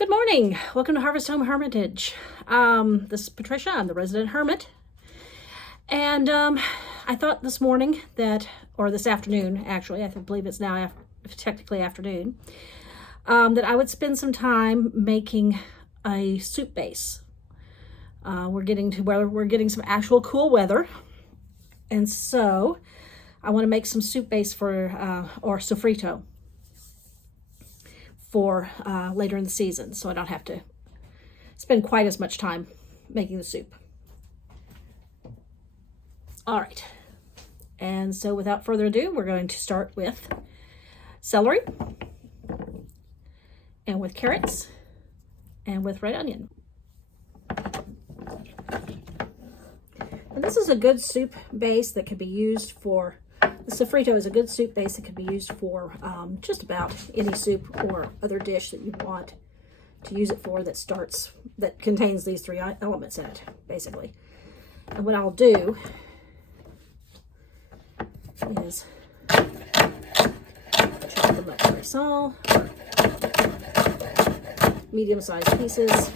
Good morning. Welcome to Harvest Home Hermitage. This is Patricia. I'm the resident hermit. And I thought this morning that, or this afternoon, actually, I believe it's now technically afternoon, that I would spend some time making a soup base. We're getting to where we're getting some actual cool weather. And so I want to make some soup base for, or sofrito, for later in the season, so I don't have to spend quite as much time making the soup. All right, and so without further ado, we're going to start with celery, and with carrots, and with red onion. And this is a good soup base that can be used for, the sofrito is a good soup base that can be used for just about any soup or other dish that you want to use it for that contains these three elements in it, basically. And what I'll do is chop them up very small, medium-sized pieces.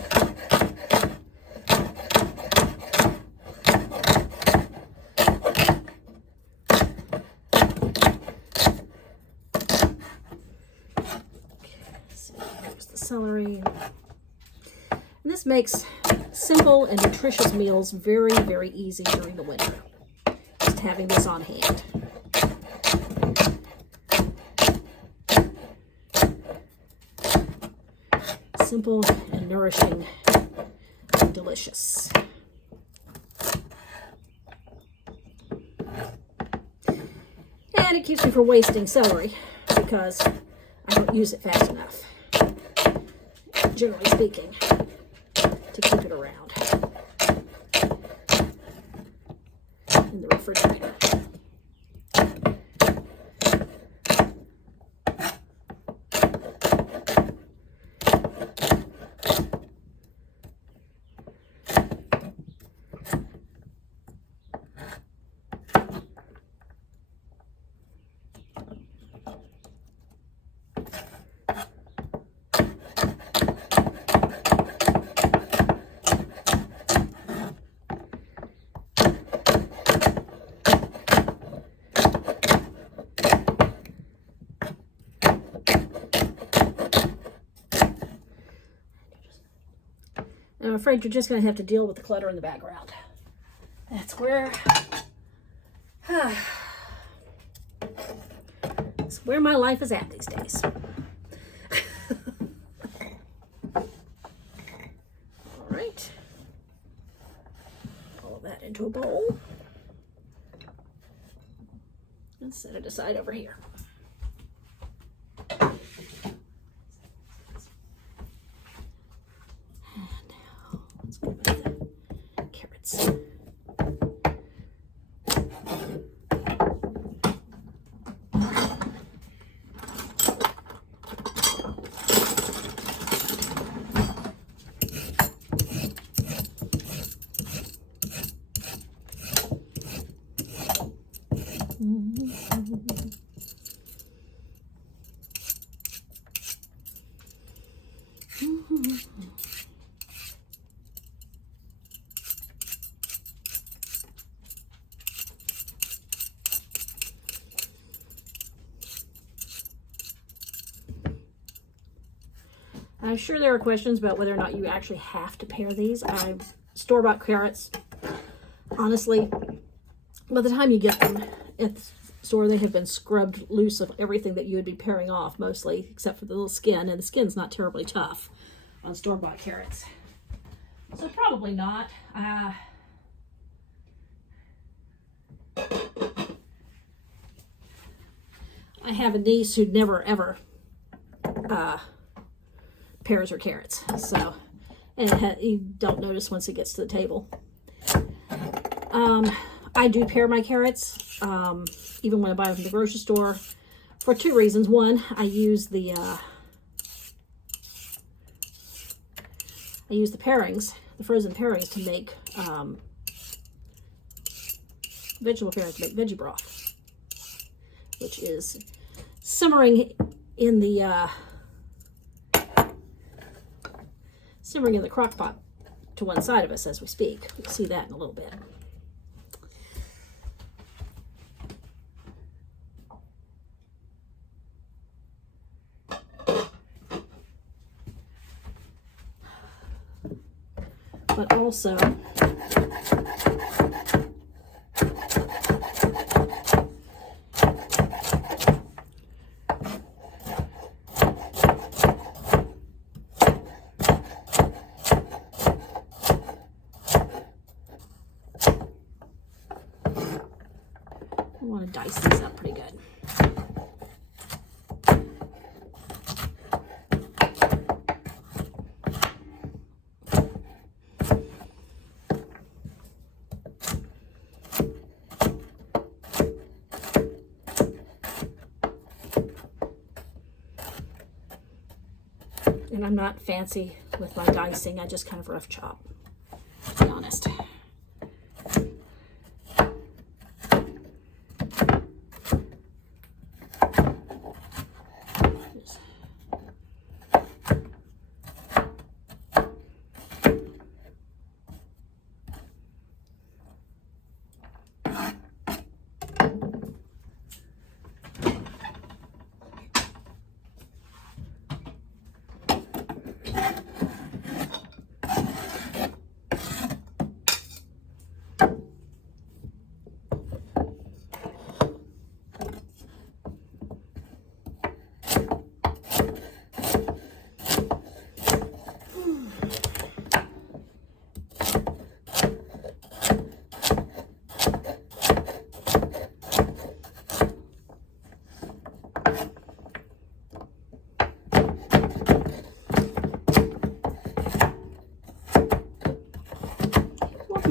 Celery. And this makes simple and nutritious meals very, very easy during the winter. Just having this on hand. Simple and nourishing and delicious. And it keeps me from wasting celery because I don't use it fast enough, generally speaking, to keep it around in the refrigerator. I'm afraid you're just going to have to deal with the clutter in the background. That's where my life is at these days. All right. All of that into a bowl. And set it aside over here. Carrots. I'm sure there are questions about whether or not you actually have to pare these. Store-bought carrots, honestly, by the time you get them at the store, they have been scrubbed loose of everything that you would be paring off, mostly, except for the little skin, and the skin's not terribly tough on store-bought carrots. So probably not. I have a niece who'd never, ever pears or carrots, so, and you don't notice once it gets to the table. I do pare my carrots, even when I buy them from the grocery store, for two reasons. One, I use the pairings, the frozen pairings, to make vegetable pairings to make veggie broth, which is simmering in the simmering in the crock pot to one side of us as we speak. You'll see that in a little bit. But also, I want to dice these up pretty good. And I'm not fancy with my dicing. I just kind of rough chop, to be honest.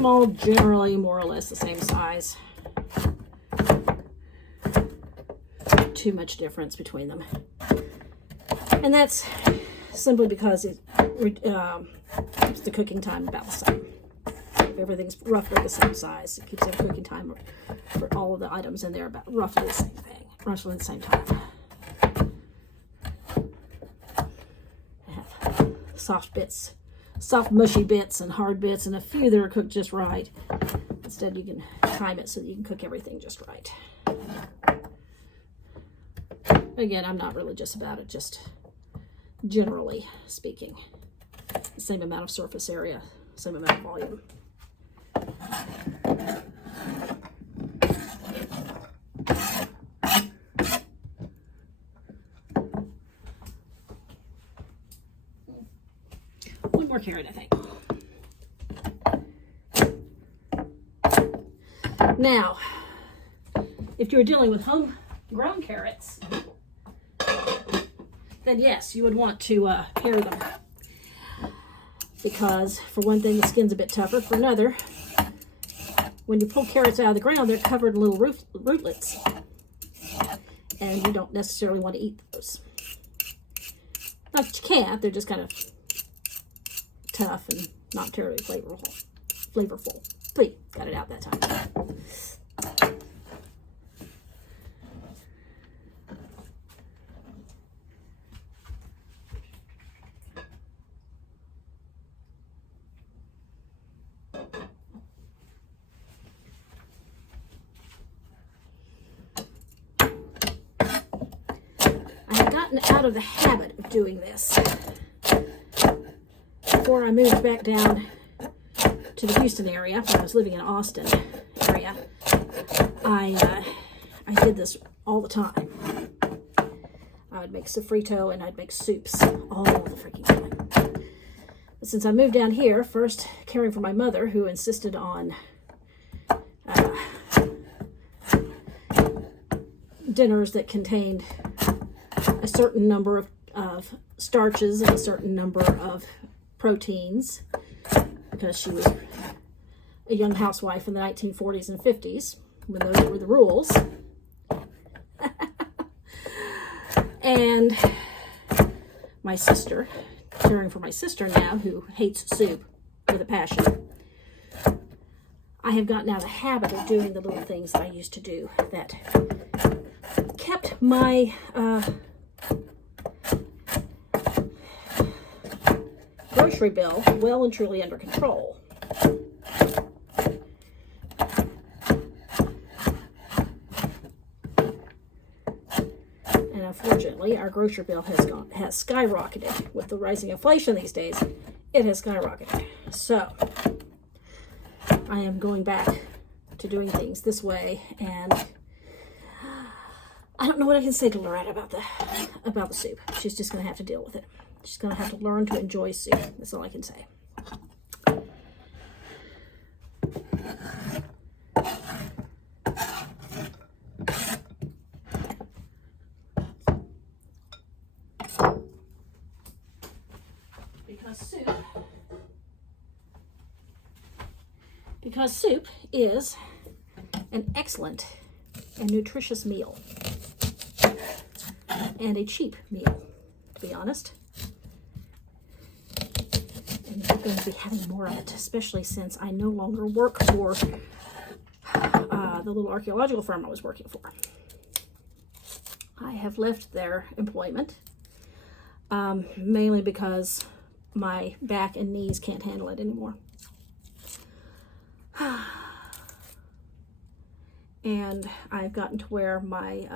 All generally more or less the same size. Too much difference between them, and that's simply because it keeps the cooking time about the same. If everything's roughly the same size, it keeps the cooking time for all of the items in there about roughly the same thing, roughly the same time. I have soft bits, soft mushy bits and hard bits, and a few that are cooked just right. Instead, you can time it so that you can cook everything just right. Again, I'm not religious about it, just generally speaking. The same amount of surface area, same amount of volume. One more carrot, I think. Now, if you're dealing with homegrown carrots, then yes, you would want to pare them. Because, for one thing, the skin's a bit tougher. For another, when you pull carrots out of the ground, they're covered in little rootlets. And you don't necessarily want to eat those. Not that you can't, they're just kind of tough and not terribly flavorful. But got it out that time. I had gotten out of the habit of doing this before I moved back down to the Houston area, when I was living in Austin area. I did this all the time. I would make sofrito and I'd make soups all the freaking time. But since I moved down here, first caring for my mother, who insisted on dinners that contained a certain number of starches and a certain number of proteins, because she was a young housewife in the 1940s and 50s, when those were the rules. And my sister, caring for my sister now, who hates soup with a passion, I have gotten out of the habit of doing the little things that I used to do that kept my grocery bill well and truly under control. And unfortunately, our grocery bill has skyrocketed. With the rising inflation these days, it has skyrocketed. So I am going back to doing things this way, and I don't know what I can say to Loretta about the soup. She's just going to have to deal with it. She's going to have to learn to enjoy soup. That's all I can say. Because soup is an excellent and nutritious meal, and a cheap meal, to be honest. And I'm going to be having more of it, especially since I no longer work for the little archaeological firm I was working for. I have left their employment, mainly because my back and knees can't handle it anymore. And I've gotten to where my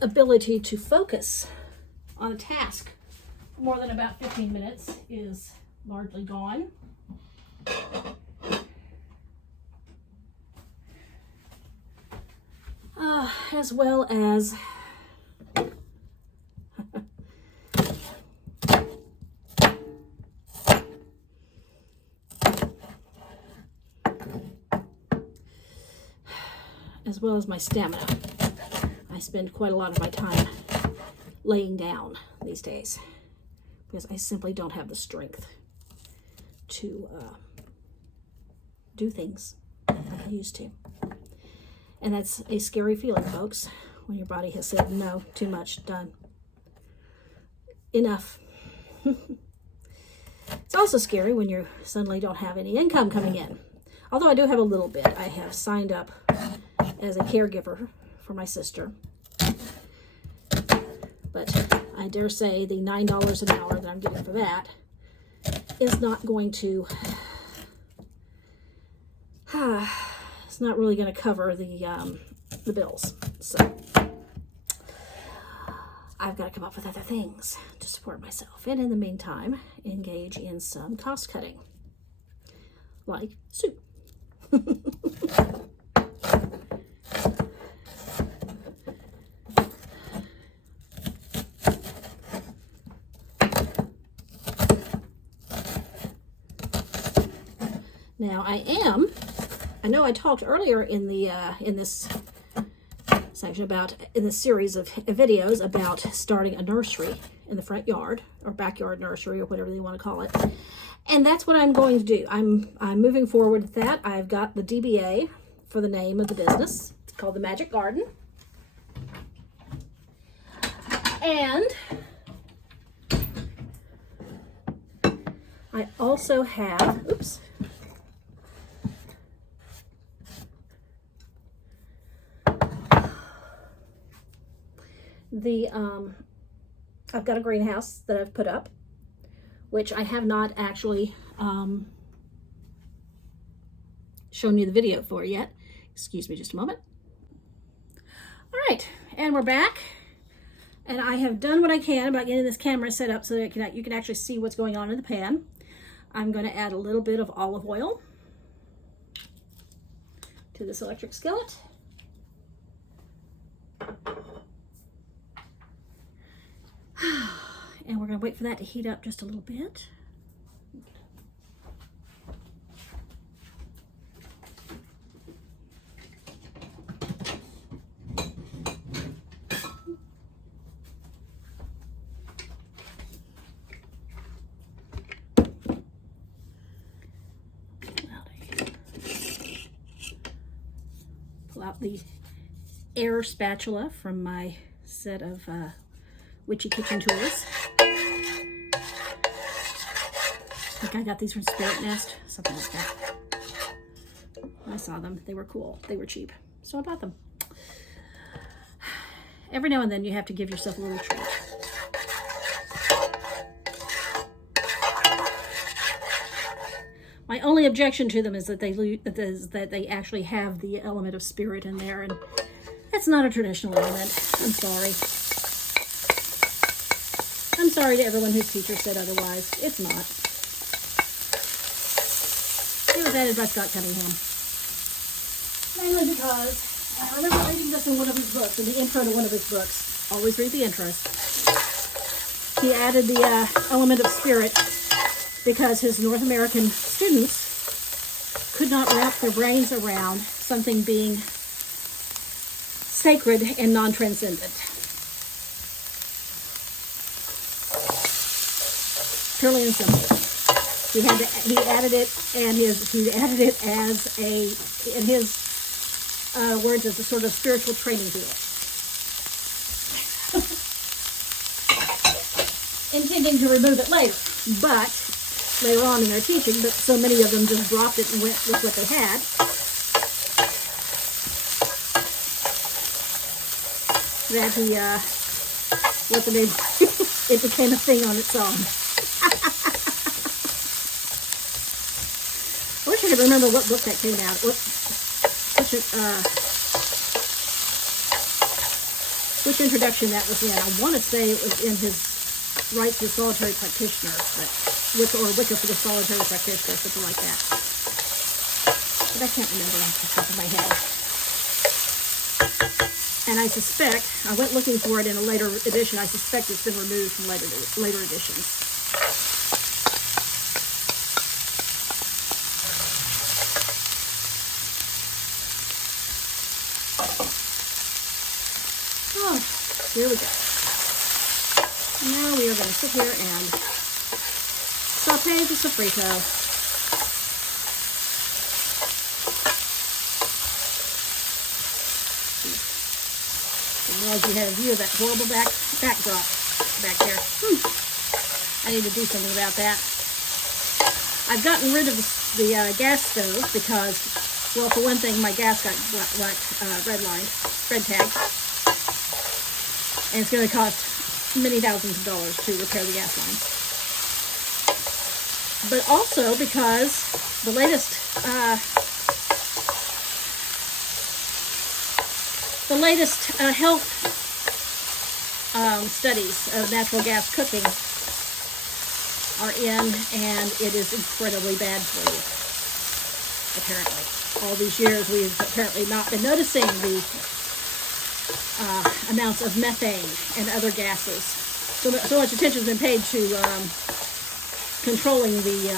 ability to focus on a task for more than about 15 minutes is largely gone. As well as my stamina. I spend quite a lot of my time laying down these days because I simply don't have the strength to do things like I used to. And that's a scary feeling, folks, when your body has said, no, too much, done. Enough. It's also scary when you suddenly don't have any income coming in. Although I do have a little bit. I have signed up as a caregiver for my sister. But I dare say the $9 an hour that I'm getting for that is not going to, it's not really going to cover the bills. So I've got to come up with other things to support myself. And in the meantime, engage in some cost cutting, like soup. Now I know I talked earlier in the in this section in this series of videos about starting a nursery in the front yard or backyard nursery or whatever they want to call it. And that's what I'm going to do. I'm moving forward with that. I've got the DBA for the name of the business. It's called The Magic Garden. And I also have, oops. I've got a greenhouse that I've put up, which I have not actually shown you the video for yet. Excuse me just a moment. All right, and we're back. And I have done what I can about getting this camera set up so that you can actually see what's going on in the pan. I'm going to add a little bit of olive oil to this electric skillet. And we're going to wait for that to heat up just a little bit. Pull out the air spatula from my set of witchy kitchen tools. I think I got these from Spirit Nest, something like that. I saw them. They were cool. They were cheap. So I bought them. Every now and then you have to give yourself a little treat. My only objection to them is that they actually have the element of spirit in there, and that's not a traditional element. I'm sorry. I'm sorry to everyone whose teacher said otherwise. It's not. It was added by Scott Cunningham. Mainly because I remember reading this in one of his books, in the intro to one of his books. Always read the intros. He added the element of spirit because his North American students could not wrap their brains around something being sacred and non-transcendent. Purely and simple. He added it, and he added it as in his words, as a sort of spiritual training wheel. Intending to remove it later, but later on in their teaching, but so many of them just dropped it and went with what they had. That it became a thing on its own. I wish I could remember what book that came out. Which introduction that was in. I want to say it was in his Rights to Solitary Practitioner, or Wicca for the Solitary Practitioner, something like that. But I can't remember off the top of my head. And I suspect, I went looking for it in a later edition, I suspect it's been removed from later editions. Oh, here we go. Now we are going to sit here and saute the sofrito. Didn't realize you had a view of that horrible backdrop back there. I need to do something about that. I've gotten rid of the gas stove because, well, for one thing, my gas got red tagged, and it's going to cost many thousands of dollars to repair the gas line. But also because the latest health studies of natural gas cooking are in, and it is incredibly bad for you, apparently. All these years we've apparently not been noticing the amounts of methane and other gases. So much attention has been paid to controlling the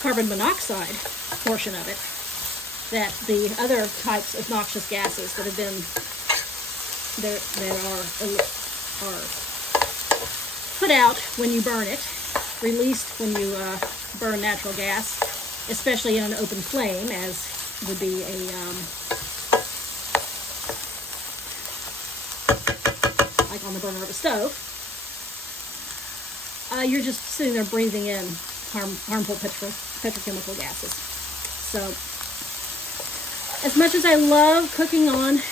carbon monoxide portion of it, that the other types of noxious gases that have been that are put out when you burn it, released when you burn natural gas, especially in an open flame, as would be like on the burner of a stove. You're just sitting there breathing in harmful petrochemical gases. So, as much as I love cooking on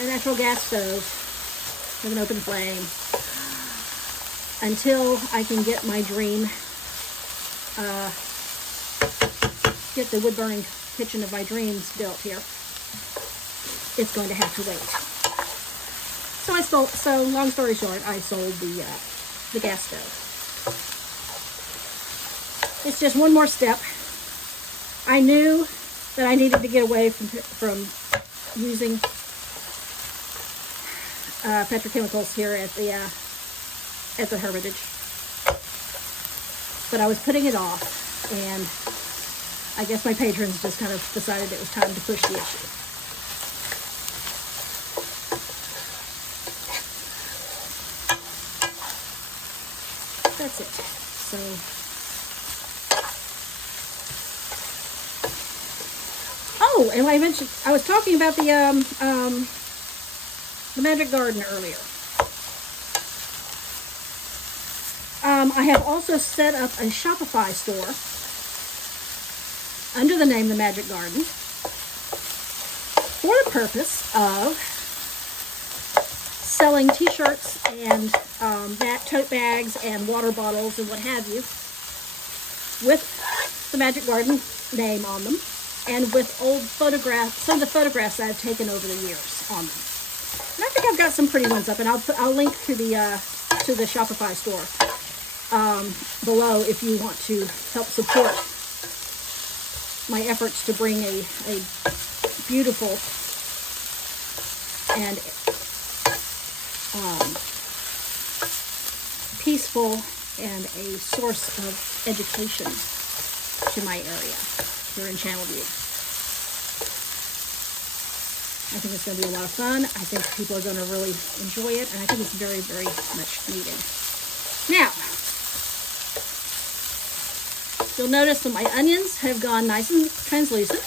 a natural gas stove with an open flame, until I can get my dream, get the wood-burning kitchen of my dreams built here, it's going to have to wait. So long story short, I sold the gas stove. It's just one more step. I knew that I needed to get away from using petrochemicals here at the Hermitage, but I was putting it off, and I guess my patrons just kind of decided it was time to push the issue. That's it. So and I was talking about the Magic Garden earlier. I have also set up a Shopify store under the name The Magic Garden for the purpose of selling t-shirts and tote bags and water bottles and what have you with the Magic Garden name on them, and with old photographs, some of the photographs that I've taken over the years on them. And I think I've got some pretty ones up, and I'll link to the Shopify store below if you want to help support my efforts to bring a beautiful and peaceful and a source of education to my area here in Channelview. I think it's going to be a lot of fun. I think people are going to really enjoy it, and I think it's very, very much needed. Now, you'll notice that my onions have gone nice and translucent.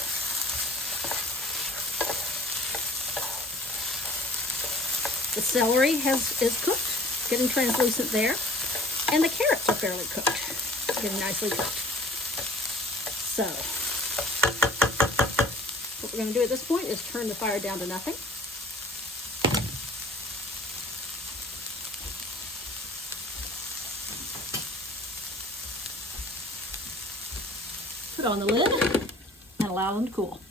The celery is cooked, getting translucent there, and the carrots are fairly cooked, getting nicely cooked. So, what we're going to do at this point is turn the fire down to nothing. Put on the lid and allow them to cool.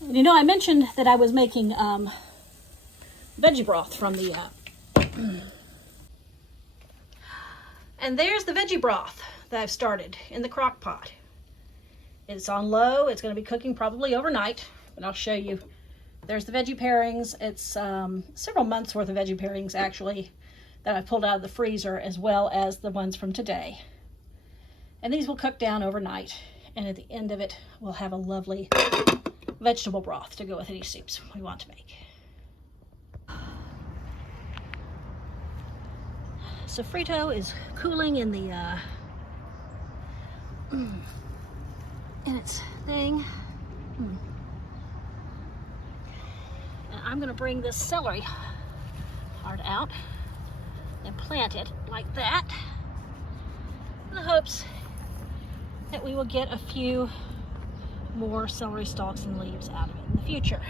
And you know, I mentioned that I was making veggie broth from the and there's the veggie broth that I've started in the crock pot. It's on low. It's going to be cooking probably overnight, but I'll show you. There's the veggie pairings. It's several months worth of veggie pairings actually that I pulled out of the freezer, as well as the ones from today. And these will cook down overnight, and at the end of it we'll have a lovely vegetable broth to go with any soups we want to make. Sofrito is cooling in the in its thing. And I'm going to bring this celery heart out and plant it like that, in the hopes that we will get a few more celery stalks and leaves out of it in the future.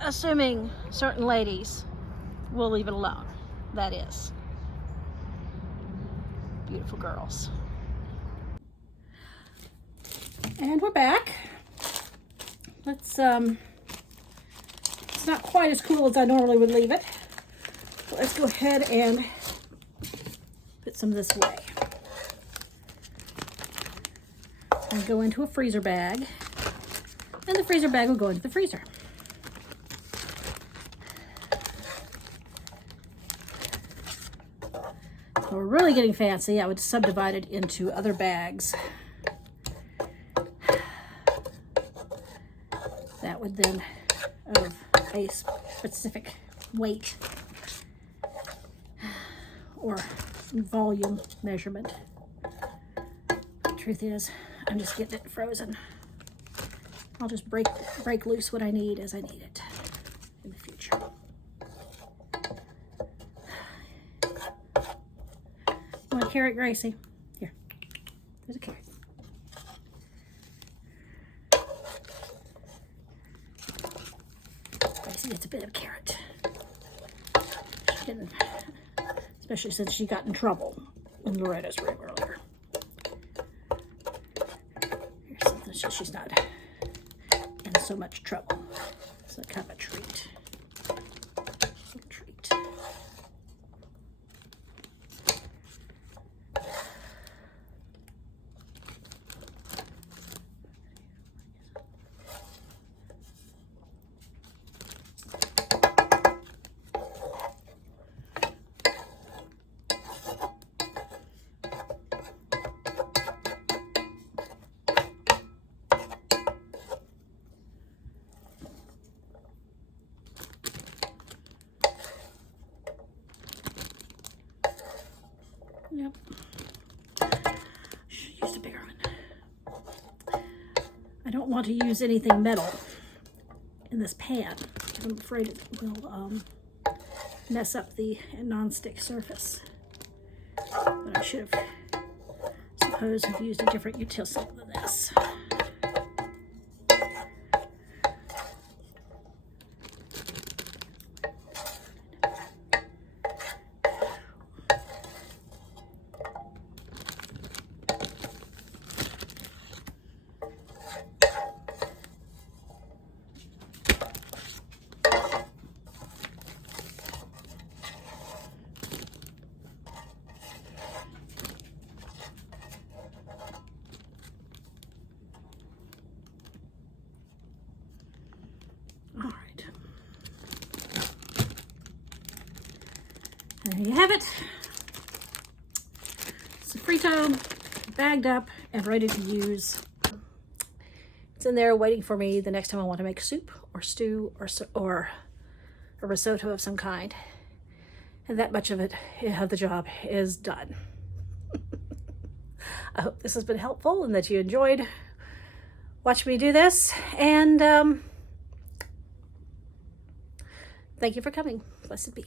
Assuming certain ladies will leave it alone, that is. Beautiful girls. And we're back. It's not quite as cool as I normally would leave it. So let's go ahead and put some of this away. And go into a freezer bag. And the freezer bag will go into the freezer. So we're really getting fancy. I would subdivide it into other bags. That would then, of a specific weight or volume measurement. The truth is, I'm just getting it frozen. I'll just break loose what I need as I need it in the future. You want a carrot, Gracie? Here, there's a carrot. Gracie gets a bit of carrot. She didn't, especially since she got in trouble in Loretta's room earlier. Here's something so she's not in so much trouble. So kind of a treat. Just a treat. Yep. Should use a bigger one. I don't want to use anything metal in this pan. I'm afraid it will mess up the non-stick surface. But I should have, suppose, have used a different utensil than this. There you have it. Sofrito, bagged up and ready to use. It's in there waiting for me the next time I want to make soup or stew or a risotto of some kind. And that much of it, of the job is done. I hope this has been helpful and that you enjoyed watching me do this. And thank you for coming. Blessed be.